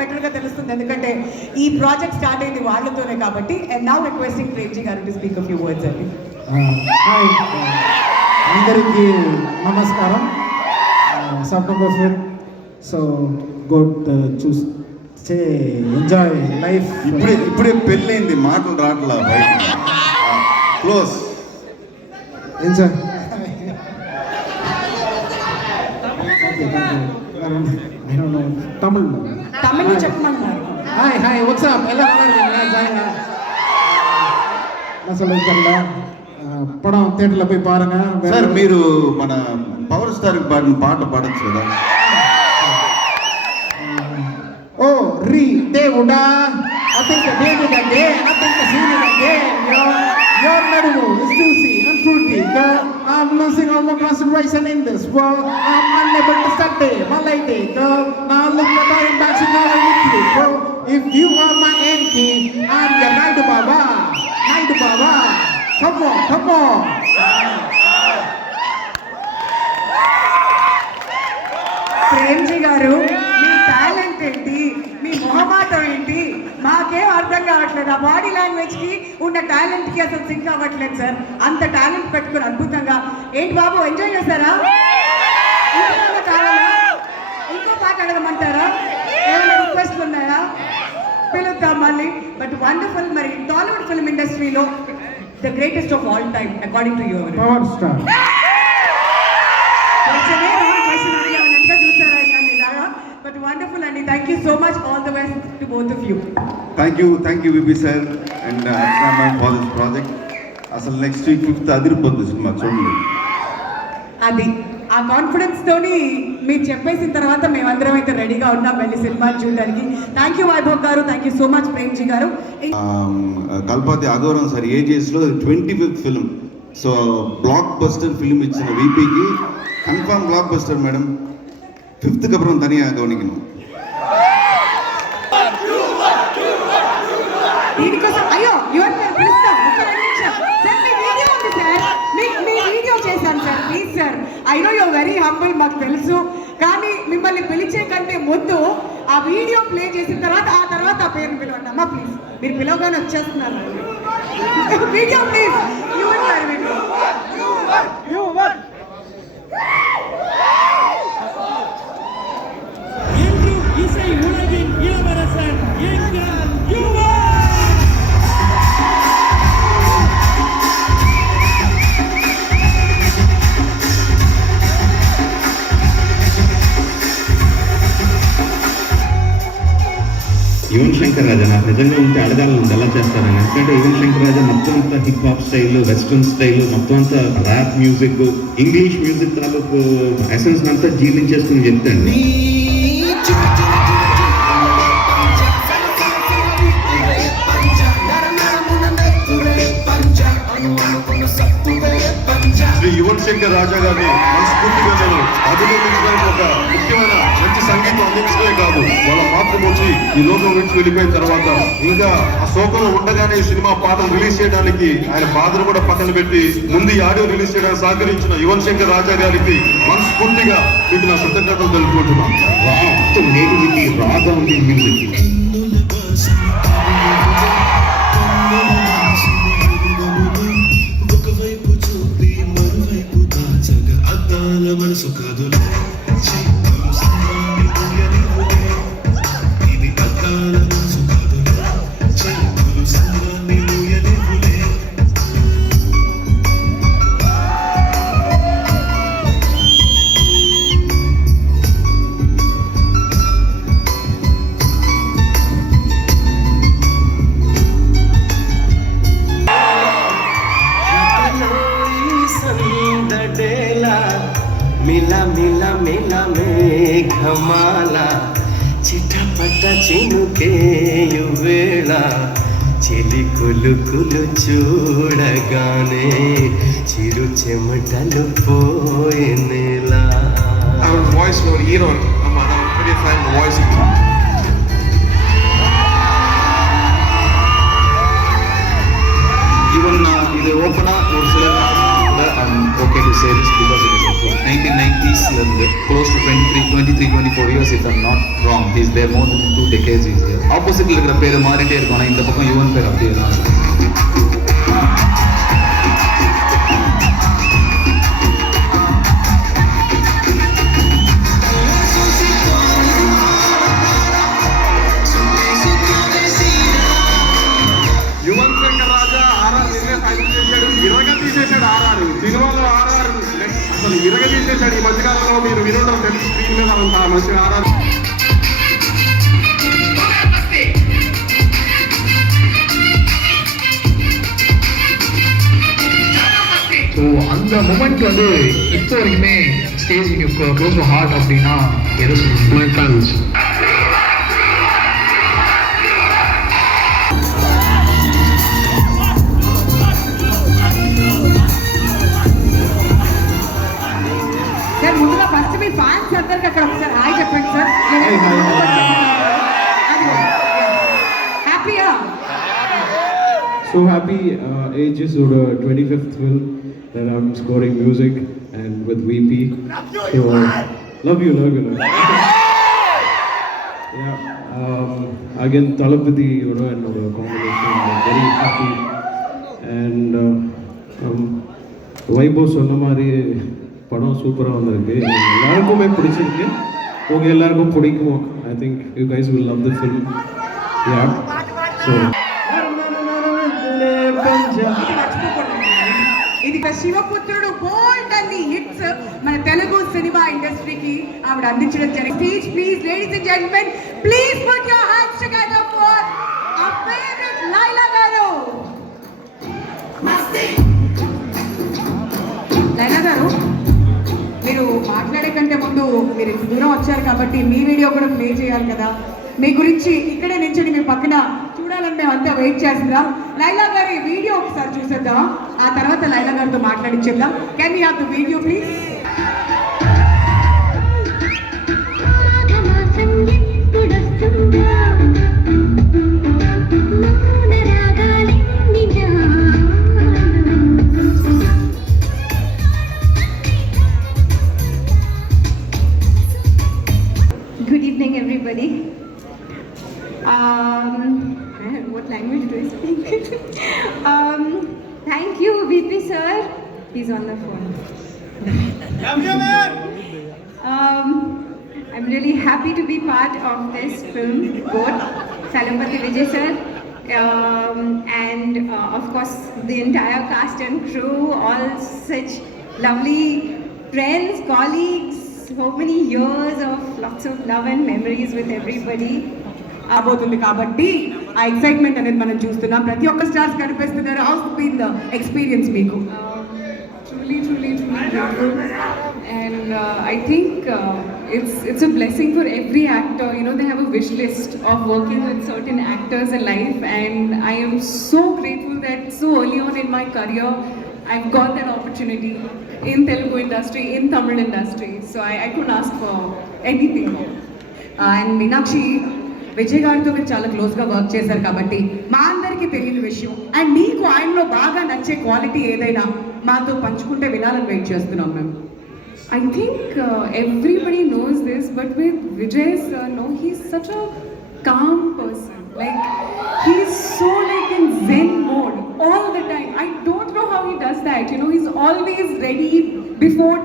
బెటర్గా తెలుస్తుంది, ఎందుకంటే ఈ ప్రాజెక్ట్ స్టార్ట్ అయింది వాళ్ళతోనే కాబట్టి. అండ్ నౌ రిక్వెస్టింగ్ ప్రేమ్జీ గారు to speak a few words అండి. హాయ్ అందరికీ నమస్కారం. సెప్టెంబర్ 5th, సో గుడ్ చూస్ ఎంజాయ్ లైఫ్. ఇప్పుడే పెళ్ళైంది, మాటలు రావట్లా బయట. Close enjoy. తమిళ్ చెప్పమన్నారు. హాయ్ హాయ్ వాట్సాప్ ఎలా అసలు పడం థియేటర్లో పోయి పారుங்க. సార్ మీరు మన పవర్ స్టార్ పాడిన పాట పాడచ్చు కదా. ఓ రీ దేవుడా అతింక దేవుడంటే అతింక సూర్యుడంటే your నడుము is juicy and fruity. Girl, I'm losing all my concentration in this world. I'm unable to study my lady. Girl, now look what I am dancing all with you. Girl, if you are my auntie, I'm your Naidu Baba. Naidu Baba. Come on, come on. Premji గారు, మీ టాలెంట్ ఏంటి, మీ మొహమాటం ఏంటి మాకేం అర్థం కావట్లేదు. ఆ బాడీ లాంగ్వేజ్కి ఉన్న టాలెంట్కి అసలు సింక్ అవ్వట్లేదు సార్. అంత టాలెంట్ పెట్టుకుని అద్భుతంగా. ఏంటి బాబు, ఎంజాయ్ చేస్తారా? ఇంకో పాట అడగమంటారా? ఏమైనా రిక్వెస్ట్లు ఉన్నాయా? పిలుద్దాం మళ్ళీ. But wonderful. మరి టాలీవుడ్ ఫిల్మ్ ఇండస్ట్రీలో the greatest of all time according to you power star. But wonderful, and thank you so much. All the best to both of you. Thank you VP sir and Akshay ma'am for this project. అసలు next week 5th అదిరిపోతుంది సినిమా, చూడండి. అది ఆ కాన్ఫిడెన్స్ తోని మీరు చెప్పేసిన తర్వాత మేమందరం అయితే రెడీగా ఉన్నాం వెళ్ళి సినిమా చూడడానికి. Thank you Vaibhav garu, thank you so much Premji garu. Kalpathi Aghoram sir ఏజెస్లో 25th film. So blockbuster film ఇచ్చిన వీపీకి confirm blockbuster madam. 5th அப்புறம் தனியா கவனிக்கணும். దీనికోసం అయ్యో యువర్ పేరు పిలుస్తాం. ఒక నిమిషం సార్, మీ వీడియో ఉంది సార్. మీ వీడియో చేశాను sir. Please sir, I know your very humble, మాకు తెలుసు. కానీ మిమ్మల్ని పిలిచే కంటే ముందు ఆ వీడియో ప్లే చేసిన తర్వాత ఆ పేరుని పిలవండి అమ్మా ప్లీజ్. మీరు పిలవగానే వచ్చేస్తున్నారు. Video please. Your sir video. Yuvan Shankar Raja నాకు నిజంగా ఉంటే అడగాలని ఎలా చేస్తారని. ఎందుకంటే యువన్ శంకర్ రాజా మొత్తం అంతా hip hop style, western style, మొత్తం అంతా ర్యాప్ మ్యూజిక్, ఇంగ్లీష్ మ్యూజిక్ తాలూకు ఎసెన్స్ అంతా జీర్ణించేసుకుని చెప్తాను. శ్రీ యువన్ శంకర్ రాజా గారిని మనస్ఫూర్తిగా నేను అభినందించడానికి, ఒక ముఖ్యమైన మంచి సంగీతం అందించడమే కాదు, వాళ్ళ పాత్ర వచ్చి ఈ లోకం నుంచి వెళ్ళిపోయిన తర్వాత ఇంకా ఆ శోకంలో ఉండగానే ఈ సినిమా పాటలు రిలీజ్ చేయడానికి ఆయన బాధను కూడా పక్కన పెట్టి ముందు ఈ ఆడియో రిలీజ్ చేయడానికి సహకరించిన యువన్ శంకర్ రాజా గారికి మనస్ఫూర్తిగా మీకు నా కృతజ్ఞతలు తెలుపుకుంటున్నాను. రాగా ఉంది మ్యూజిక్. మనసు కాదు మిల మిల మిల మేఘమాల చిటపట చినుకేయు వేళ చెలి కులుకులు చూడగానే చిరు చెమటలు పోయినేలా. Our voice for hero, మనం pretty fine voice. Even இது ஓப்பனா ஒரு சிலர் I'm okay to say this because it is okay. 1990s, close to 23-24 years if I'm not wrong. He's there more than 2 டெக்கேஜ் ஆப்போசிட்டில் இருக்கிற பேர் மாறிட்டே இருக்கும், ஆனால் இந்த பக்கம் யுவன் பேர் அப்படியே தான் இருக்கும். యువన్ శంకర్ రాజా ఆర్ఆర్ నిన్నే ఫైనల్ చేశాడు, తీసేశాడు ఆర్ఆర్ సినిమాలో ఆర్ఆర్ అసలు తీసేశాడు. ఈ మధ్యకాలంలో మీరు వినడం తెలుసు, స్క్రీన్ మీద అంత మంచి ఆర్ఆర్. ஸோ அந்த மூமெண்ட் வந்து இப்போ வரைக்குமே ஸ்டேஜ் க்ளோஸ் டு ஹார்ட் அப்படின்னா எதை சொல்லுங்கள்? సార్ ముందుగా ఫస్ట్ మీ ఫ్యాన్స్ అందరికి అక్కడ ఒకసారి హాయ్ చెప్పండి సార్. హ్యాపీయా? So happy, Age is the 25th film that I'm scoring music and with VP. So love you. Yeah, again Talapati, and combination. I'm very happy. And Vaibo சொன்ன மாதிரி படம் சூப்பராக வந்திருக்கு, எல்லாருக்குமே பிடிச்சிருக்கு, உங்கள் எல்லாருக்கும் பிடிக்குமோ. I think you guys will love the film. Yeah, so ఇది శివపుత్రుడు బోల్డ్ అన్ని హిట్స్ మన తెలుగు సినిమా ఇండస్ట్రీకి ఆవిడ అందించడం జరిగింది. Stage please ladies and gentlemen, please put your hands together for our favourite Laila గారు. లైలా గారు, మీరు మాట్లాడే కంటే ముందు మీరు దూరం వచ్చారు కాబట్టి మీ వీడియో కూడా ప్లే చేయాలి కదా. మీ గురించి ఇక్కడే నించుని మీ పక్కన చూడాలని మేము అంతా వెయిట్ చేస్తున్నాం. లైలా గారి వీడియో ఒకసారి చూసేద్దామా, ఆ తర్వాత లైలా గారితో మాట్లాడించేద్దాం. Can you have the video please? Good evening, everybody. What language do I speak? Thank you, VP sir. He's on the phone. I'm really happy to be part of this film, Goat, Salampati Vijay sir, and of course the entire cast and crew, all such lovely friends, colleagues, so many years of lots of love and memories with everybody. రాబోతుంది కాబట్టి ఆ ఎక్సైట్మెంట్ అనేది మనం చూస్తున్నాం. ప్రతి ఒక్క స్టార్స్ కనిపిస్తున్నారు. House been the experience మీకు? Truly beautiful. And I think it's a blessing for every actor. You know, they have a wish list of working with certain actors in life, and I am so grateful that so early on in my career I've got that opportunity in Telugu industry, in Tamil industry. So I couldn't ask for anything more. And Meenakshi, విజయ్ గారితో మీరు చాలా క్లోజ్గా వర్క్ చేశారు కాబట్టి మా అందరికీ తెలియని విషయం అండ్ మీకు ఆయనలో బాగా నచ్చే క్వాలిటీ ఏదైనా మాతో పంచుకుంటే వినాలని వెయిట్ చేస్తున్నాం మేము. I think everybody knows this, but with Vijay sir, no, he's such a calm person. Like, he's so like in Zen mode all the time. I don't know how he does that. You know, he's always ready before